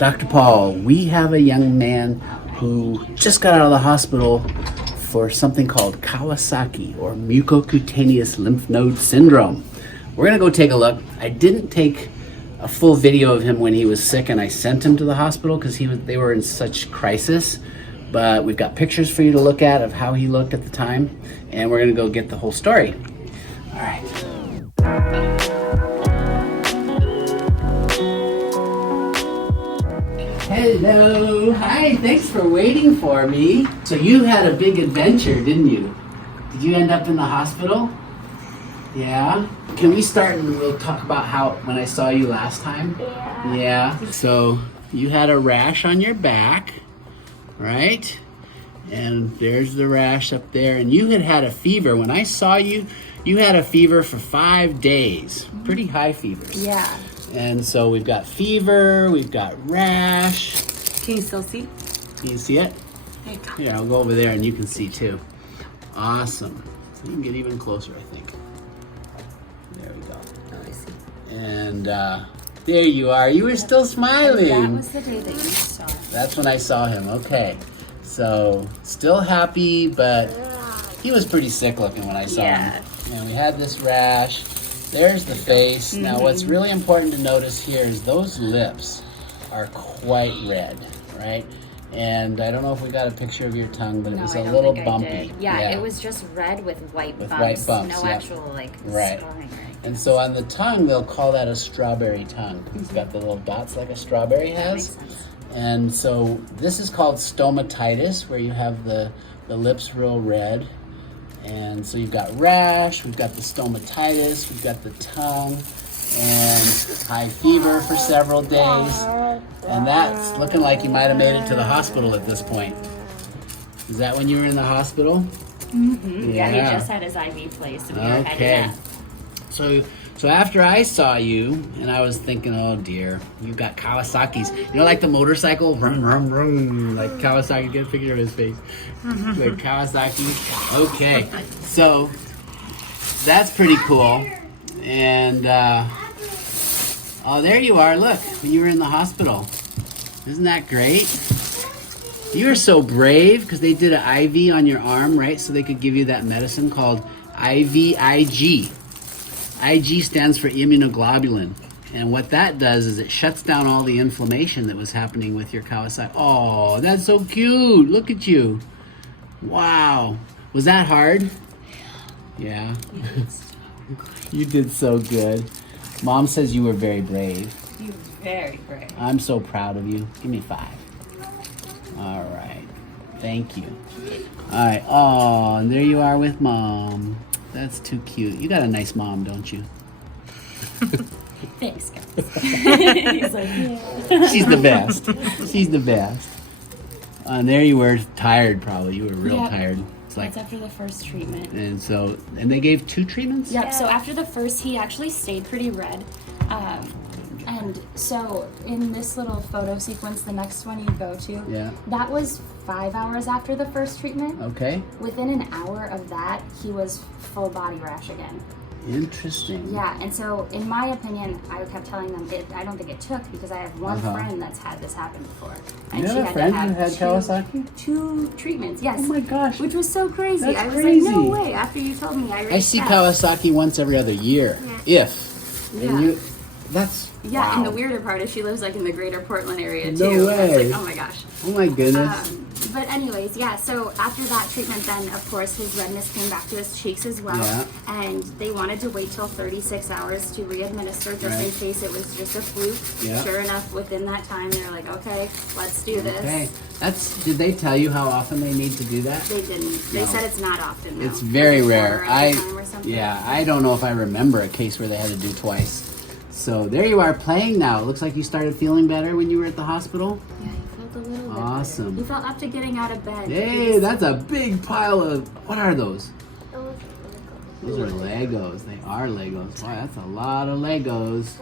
Dr. Paul, we have a young man who just got out of the hospital for something called Kawasaki, or mucocutaneous lymph node syndrome. We're gonna go take a look. I didn't take a full video of him when he was sick, and I sent him to the hospital because they were in such crisis. But we've got pictures for you to look at of how he looked at the time, and we're gonna go get the whole story. All right. Hello, hi, thanks for waiting for me. So you had a big adventure, didn't you? Did you end up in the hospital? Yeah? Can we start and we'll talk about how, when I saw you last time? Yeah. Yeah. So you had a rash on your back, right? And there's the rash up there. And you had a fever. When I saw you, you had a fever for 5 days. Pretty high fevers. Yeah. And so we've got fever, we've got rash. Can you still see? Can you see it? There you go. Here, I'll go over there and you can see too. Awesome. You can get even closer, I think. There we go. Oh, I see. And there you are. You were still smiling. That was the day that you saw it. That's when I saw him. Okay. So, still happy, but he was pretty sick looking when I saw him. And we had this rash. There's the face. Mm-hmm. Now, what's really important to notice here is those lips are quite red, right? And I don't know if we got a picture of your tongue, but it was a little bumpy. Yeah, it was just red with white bumps. White bumps, no actual scarring. Right. And so on the tongue, they'll call that a strawberry tongue. It's got the little dots like a strawberry has. That makes sense. And so this is called stomatitis, where you have the lips real red. And so you've got rash, we've got the stomatitis, we've got the tongue, and high fever for several days. And that's looking like you might have made it to the hospital at this point. Is that when you were in the hospital? Mm-hmm. Yeah, he just had his IV placed, and we were heading out. So after I saw you, and I was thinking, oh dear, you got Kawasaki's. You know, like the motorcycle, vroom, vroom, vroom, like Kawasaki. Get a picture of his face. Like Kawasaki. Okay, so that's pretty cool. And oh, there you are. Look, when you were in the hospital. Isn't that great? You were so brave because they did an IV on your arm, right? So they could give you that medicine called IVIG. IG stands for immunoglobulin. And what that does is it shuts down all the inflammation that was happening with your Kawasaki. Oh, that's so cute. Look at you. Wow. Was that hard? Yeah. You did so good. Mom says you were very brave. You were very brave. I'm so proud of you. Give me 5. All right. Thank you. All right. Oh, and there you are with Mom. That's too cute. You got a nice mom, don't you? Thanks, guys. He's like, yeah. She's the best. She's the best. And there you were, tired probably. You were real tired. It's like, that's after the first treatment. And they gave 2 treatments? Yep, so after the first, he actually stayed pretty red. And so in this little photo sequence, the next one you go to, that was 5 hours after the first treatment. Okay. Within an hour of that, he was full body rash again. Interesting. Yeah, and so in my opinion, I kept telling them, I don't think it took, because I have one friend that's had this happen before. And you she have a friend who had Kawasaki? 2 treatments, yes. Oh my gosh. Which was so crazy. That's I was crazy. like, no way. After you told me, I see Kawasaki once every other year. Yeah. If. Yeah. And that's Yeah, wow. and the weirder part is she lives like in the greater Portland area too. No way. I was like, oh my gosh. Oh my goodness. But anyways, yeah, so after that treatment then, of course, his redness came back to his cheeks as well. Yeah. And they wanted to wait till 36 hours to re-administer just in case it was just a fluke. Yeah. Sure enough, within that time, they were like, okay, let's do this. Okay. Did they tell you how often they need to do that? They didn't. They said it's not often, no. It's very rare. Yeah, I don't know if I remember a case where they had to do twice. So there you are playing now. It looks like you started feeling better when you were at the hospital. Yeah, he felt a little bit Awesome. better. He felt up to getting out of bed. Hey, that's a big pile of, what are those? Those are Legos. They are Legos. Wow, that's a lot of Legos.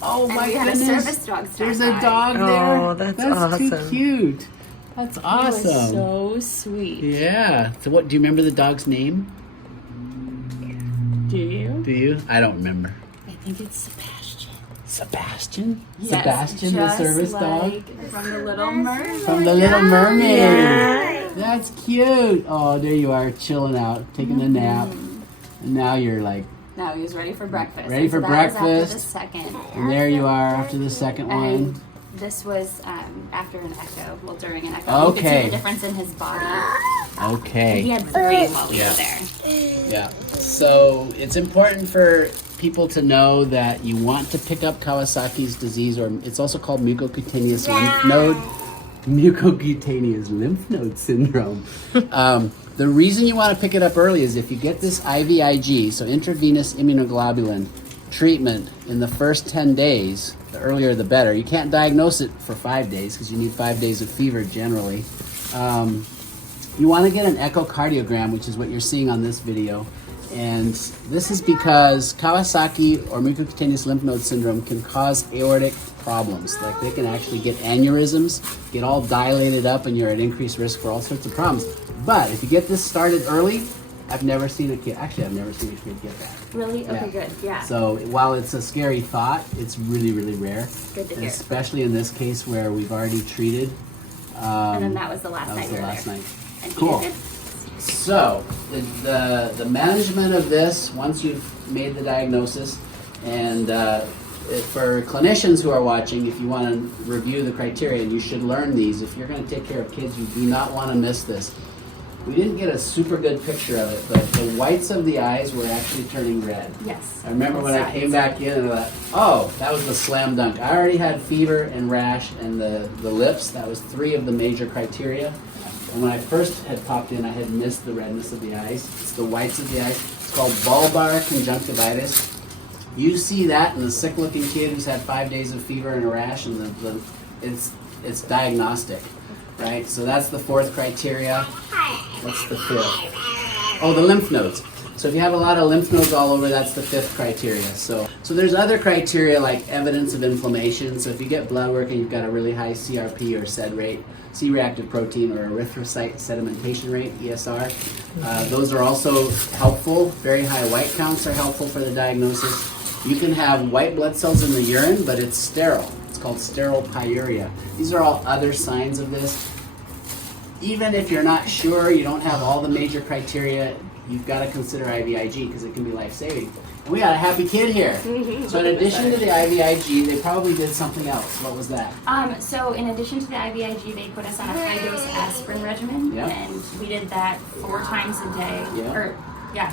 Oh my goodness. And we had a service dog. There's a dog there. Oh, that's awesome. Too cute. That's awesome. He was so sweet. Yeah. So what, do you remember the dog's name? Do you? Do you? I don't remember. I think it's Sebastian. Sebastian? Yes, Sebastian, the just service like dog? from the Little Mermaid. From the Little Mermaid. Yeah. That's cute. Oh, there you are, chilling out, taking a nap. And now you're like... Now he's ready for breakfast. Ready for that breakfast. Was after the second. And there you are after the second one. And this was after an echo. Well, during an echo. Okay. You could see the difference in his body. Okay. He had 3 while we were there. Yeah. So it's important for people to know that you want to pick up Kawasaki's disease, or it's also called mucocutaneous lymph node syndrome. The reason you want to pick it up early is if you get this IVIG, so intravenous immunoglobulin treatment in the first 10 days, the earlier the better. You can't diagnose it for 5 days because you need 5 days of fever generally. You want to get an echocardiogram, which is what you're seeing on this video. And this is because Kawasaki or mucocutaneous lymph node syndrome can cause aortic problems. Like they can actually get aneurysms, get all dilated up, and you're at increased risk for all sorts of problems. But if you get this started early, I've never seen a kid get that. Really? Okay, good. Yeah. So while it's a scary thought, it's really, really rare. Good to hear. Especially in this case where we've already treated. And then that was the last night you were there. And he Cool. did good? So the management of this, once you've made the diagnosis, and for clinicians who are watching, if you want to review the criteria, you should learn these. If you're going to take care of kids, you do not want to miss this. We didn't get a super good picture of it, but the whites of the eyes were actually turning red. Yes. I remember when I came back in and I thought, oh, that was the slam dunk. I already had fever and rash and the lips. That was 3 of the major criteria. And when I first had popped in, I had missed the redness of the eyes. It's the whites of the eyes. It's called bulbar conjunctivitis. You see that in a sick-looking kid who's had 5 days of fever and a rash, and it's diagnostic, right? So that's the 4th criteria. That's the 5th. Oh, the lymph nodes. So if you have a lot of lymph nodes all over, that's the 5th criteria. So there's other criteria like evidence of inflammation. So if you get blood work and you've got a really high CRP or SED rate, C-reactive protein or erythrocyte sedimentation rate, ESR, those are also helpful. Very high white counts are helpful for the diagnosis. You can have white blood cells in the urine, but it's sterile. It's called sterile pyuria. These are all other signs of this. Even if you're not sure, you don't have all the major criteria, you've got to consider IVIG because it can be life-saving. And we got a happy kid here. So in addition to the IVIG, they probably did something else. What was that? So in addition to the IVIG, they put us on a high-dose aspirin regimen, and we did that 4 times a day.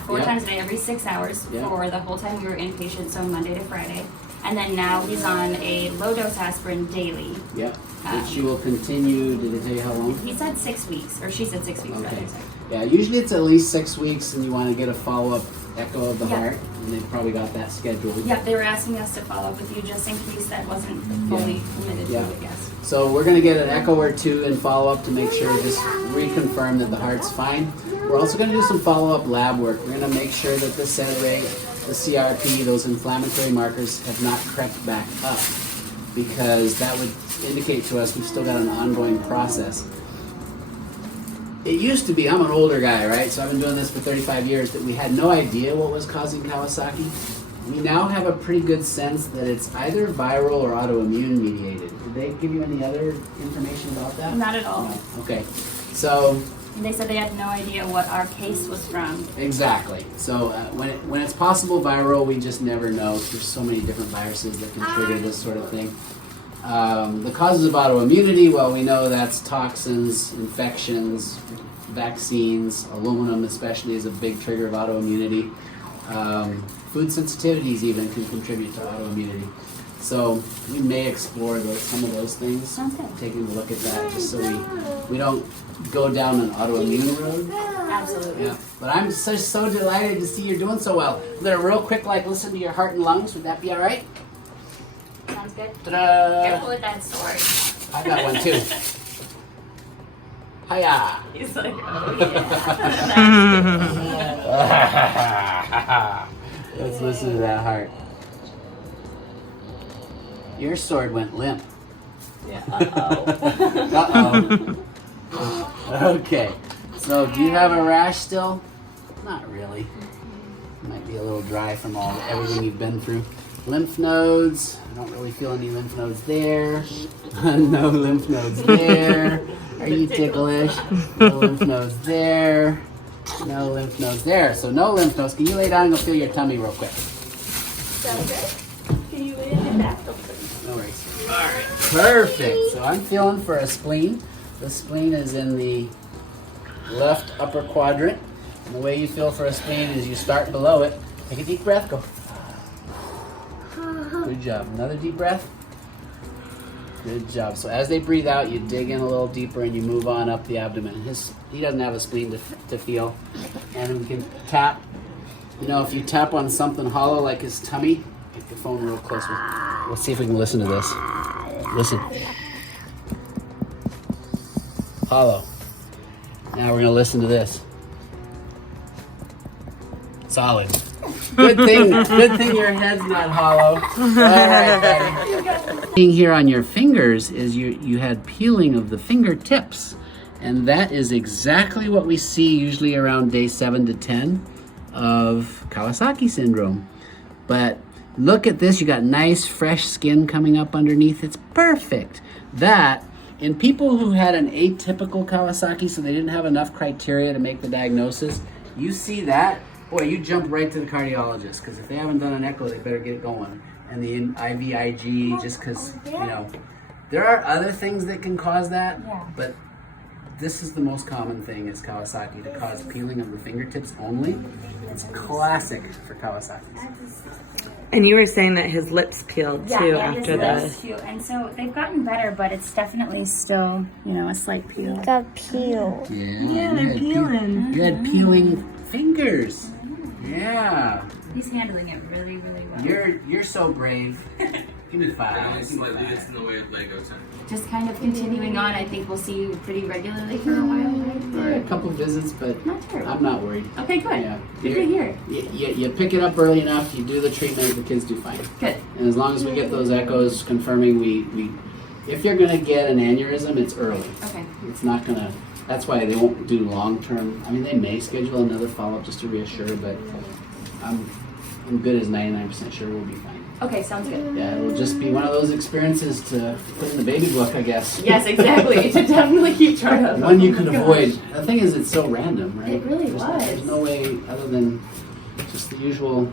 Four times a day, every 6 hours for the whole time we were inpatient, so Monday to Friday. And then now he's on a low-dose aspirin daily. Yep. Which you will continue, did it tell you how long? He said 6 weeks, or she said 6 weeks. Okay. Yeah, usually it's at least 6 weeks, and you want to get a follow-up echo of the heart, and they've probably got that scheduled. Yeah, they were asking us to follow up with you just in case that wasn't fully committed to it, yes. So we're going to get an echo or 2 and follow-up to make sure, just reconfirm that the heart's fine. We're also going to do some follow-up lab work. We're going to make sure that the SED rate, the CRP, those inflammatory markers have not crept back up, because that would indicate to us we've still got an ongoing process. It used to be, I'm an older guy, right? So I've been doing this for 35 years, that we had no idea what was causing Kawasaki. We now have a pretty good sense that it's either viral or autoimmune mediated. Did they give you any other information about that? Not at all. No. Okay. So they said they had no idea what our case was from. Exactly. So when it's possible viral, we just never know. There's so many different viruses that can trigger this sort of thing. The causes of autoimmunity, well, we know that's toxins, infections, vaccines, aluminum especially is a big trigger of autoimmunity. Food sensitivities even can contribute to autoimmunity. So we may explore some of those things. Sounds good. Taking a look at that, just so we don't go down an autoimmune road. Absolutely. Yeah. But I'm so delighted to see you're doing so well. I'm gonna real quick listen to your heart and lungs. Would that be all right? Sounds good. Ta-da! Careful with that sword. I got one too. Hiya! He's like, oh yeah. Let's listen to that heart. Your sword went limp. Yeah. Uh-oh. Uh-oh. Okay. So, do you have a rash still? Not really. Might be a little dry from everything you've been through. Lymph nodes. I don't really feel any lymph nodes there. No lymph nodes there. Are you ticklish? No lymph nodes there. No lymph nodes there. So no lymph nodes. Can you lay down and go feel your tummy real quick? Sounds good. Can you lay in that? No worries. All right. Perfect. So I'm feeling for a spleen. The spleen is in the left upper quadrant. And the way you feel for a spleen is you start below it. Take a deep breath. Go. Good job. Another deep breath. Good job. So as they breathe out, you dig in a little deeper and you move on up the abdomen. He doesn't have a spleen to feel. And we can tap. You know, if you tap on something hollow like his tummy, get the phone real close. Let's see if we can listen to this. Listen. Hollow. Now we're going to listen to this. Solid. Good thing your head's not hollow. All right, buddy. Thing here on your fingers is you had peeling of the fingertips. And that is exactly what we see usually around day 7 to 10 of Kawasaki syndrome. But look at this, you got nice fresh skin coming up underneath. It's perfect. That, in people who had an atypical Kawasaki, so they didn't have enough criteria to make the diagnosis, you see that, boy, you jump right to the cardiologist, because if they haven't done an echo, they better get it going. And the IVIG, just because, you know, there are other things that can cause that, but this is the most common thing is Kawasaki, to cause peeling of the fingertips only. It's classic for Kawasaki. And you were saying that his lips peeled too after this. And so they've gotten better, but it's definitely still, you know, a slight peel. Got peeled. Yeah, they're peeling. You had peeling fingers. Yeah. He's handling it really, really well. You're so brave. Give me 5. Just kind of continuing on. I think we'll see you pretty regularly for a while, right? A couple visits, but Not terrible. I'm not worried. Okay, good. Yeah. Good to hear. You pick it up early enough, you do the treatment, the kids do fine. Good. And as long as we get those echoes confirming we if you're gonna get an aneurysm, it's early. Okay. It's not gonna, that's why they won't do long term. I mean, they may schedule another follow-up just to reassure, but I'm good as 99% sure we'll be fine. Okay, sounds good. Yeah, it'll just be one of those experiences to put in the baby book, I guess. Yes, exactly. To definitely keep track of. One you can avoid. The thing is, it's so random, right? It really was. There's no way other than just the usual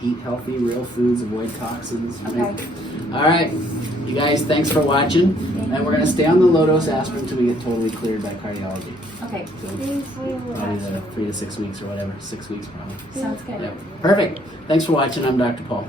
eat healthy, real foods, avoid toxins. Right? Okay. All right, you guys, thanks for watching. And we're going to stay on the low-dose aspirin until we get totally cleared by cardiology. Okay. Probably the 3 to 6 weeks or whatever. 6 weeks probably. Sounds good. Yep. Perfect. Thanks for watching. I'm Dr. Paul.